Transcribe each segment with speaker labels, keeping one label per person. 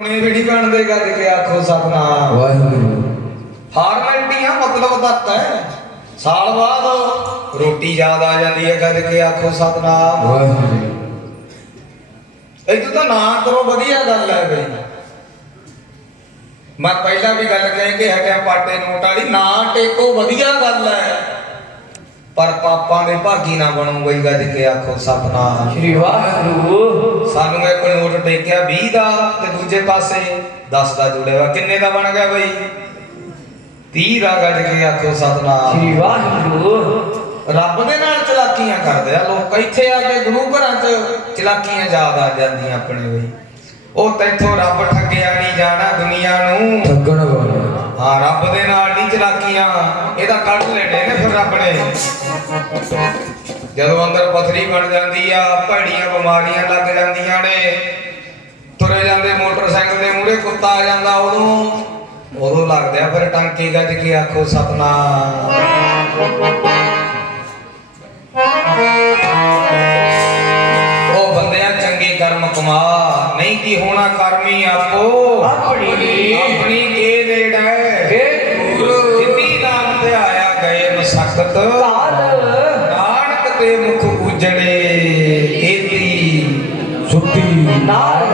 Speaker 1: ਆਪਣੇ ਵੀ ਨਹੀਂ ਬਣਦੇ ਗੱਜ ਕੇ ਆਖੋ ਸਤਨਾਮ।
Speaker 2: ਵਾਹਿਗੁਰੂ।
Speaker 1: ਫਾਰਮੈਲਟੀਆਂ ਮਤਲਬ ਤੱਕ ਹੈ। ਸਾਲ ਬਾਅਦ ਰੋਟੀ ਯਾਦ ਆ ਜਾਂਦੀ ਹੈ ਗੱਜ ਕੇ ਆਖੋ ਸਤਨਾਮ।
Speaker 2: ਵਾਹਿਗੁਰੂ।
Speaker 1: ਇਹ ਤਾਂ ਨਾ ਕਰੋ ਵਧੀਆ ਗੱਲ ਹੈ ਬਈ। ਮੈਂ ਪਹਿਲਾਂ ਵੀ ਗੱਲ ਕਹਿ ਕੇ ਹਟਿਆ ਪਾਟੇ ਨੋਟ ਵਾਲੀ ਨਾ ਟੇਕੋ ਵਧੀਆ ਗੱਲ ਹੈ। ਪਰ ਪਾਪਾਂ ਦੇ ਭਾਗੀ ਨਾ ਬਣੋ ਬਈ ਗੱਜ ਕੇ ਆਖੋ ਸਤਨਾਮ।
Speaker 2: ਸ਼੍ਰੀ ਵਾਹਿਗੁਰੂ।
Speaker 1: ਸਾਨੂੰ ਇੱਕ ਨੋਟ ਟੇਕਿਆ 20 ਦਾ ਤੇ ਦੂਜੇ ਪਾਸੇ 10 ਦਾ ਜੁੜਿਆ ਵਾ ਕਿੰਨੇ ਦਾ ਬਣ ਗਿਆ ਬਈ? 30 ਦਾ ਗੱਜ ਕੇ ਆਖੋ ਸਤਨਾਮ।
Speaker 2: ਸ਼੍ਰੀ ਵਾਹਿਗੁਰੂ।
Speaker 1: ਰੱਬ ਦੇ ਨਾਲ ਚਲਾਕੀਆਂ ਕਰਦੇ ਆ ਲੋਕ। ਇੱਥੇ ਆ ਕੇ ਗੁਰੂ ਘਰਾਂ 'ਚ ਚਲਾਕੀਆਂ ਯਾਦ ਆ ਜਾਂਦੀਆਂ ਆਪਣੇ ਬਈ ਉਹ ਤੈਥੋਂ ਰੱਬ ਠੱਗਿਆ ਨਹੀਂ ਜਾਣਾ ਦੁਨੀਆ ਨੂੰ।
Speaker 2: ਠੱਗਣ ਵਾਲਾ।
Speaker 1: ਹਾਂ ਰੱਬ ਦੇ ਨਾਲ ਨਹੀਂ ਚਲਾਕੀਆਂ। ਇਹਦਾ ਕੱਢ ਲੈਣੇ। ਨੇ ਜਦੋਂ ਅੰਦਰ ਪਥਰੀ ਬਣ ਜਾਂਦੀ ਆ ਭੈੜੀਆਂ ਬਿਮਾਰੀਆਂ ਲੱਗ ਜਾਂਦੀਆਂ ਨੇ। ਤੁਰੇ ਜਾਂਦੇ ਮੋਟਰਸਾਈਕਲ ਦੇ ਮੂਹਰੇ ਕੁੱਤਾ ਆ ਜਾਂਦਾ ਉਦੋਂ ਉਦੋਂ ਲੱਗਦੇ ਫਿਰ ਟਾਂਕੇ ਗੱਜ ਕੇ ਆਖੋ ਸਤਨਾਮ। ਉਹ ਬੰਦਿਆ ਚੰਗੇ ਕਰਮ ਕਮਾ। ਨਹੀਂ ਕੀ ਹੋਣਾ ਕਰਮੀ ਆਪੋ।
Speaker 2: ਆਪਣੀ।
Speaker 1: ਆਪਣੀ ਮਸਕਤ ਨਾਨਕ ਤੇ ਮੁਖ ਉਜੜੇ ਕੀਤੀ
Speaker 2: ਸੁੱਤੀ ਨਾਲ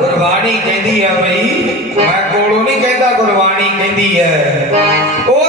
Speaker 1: ਗੁਰਬਾਣੀ ਕਹਿੰਦੀ ਆ ਬਈ, ਮੈਂ ਕੋਲੋਂ ਨਹੀਂ ਕਹਿੰਦਾ ਗੁਰਬਾਣੀ ਕਹਿੰਦੀ ਹੈ। ਉਹ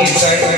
Speaker 1: East Side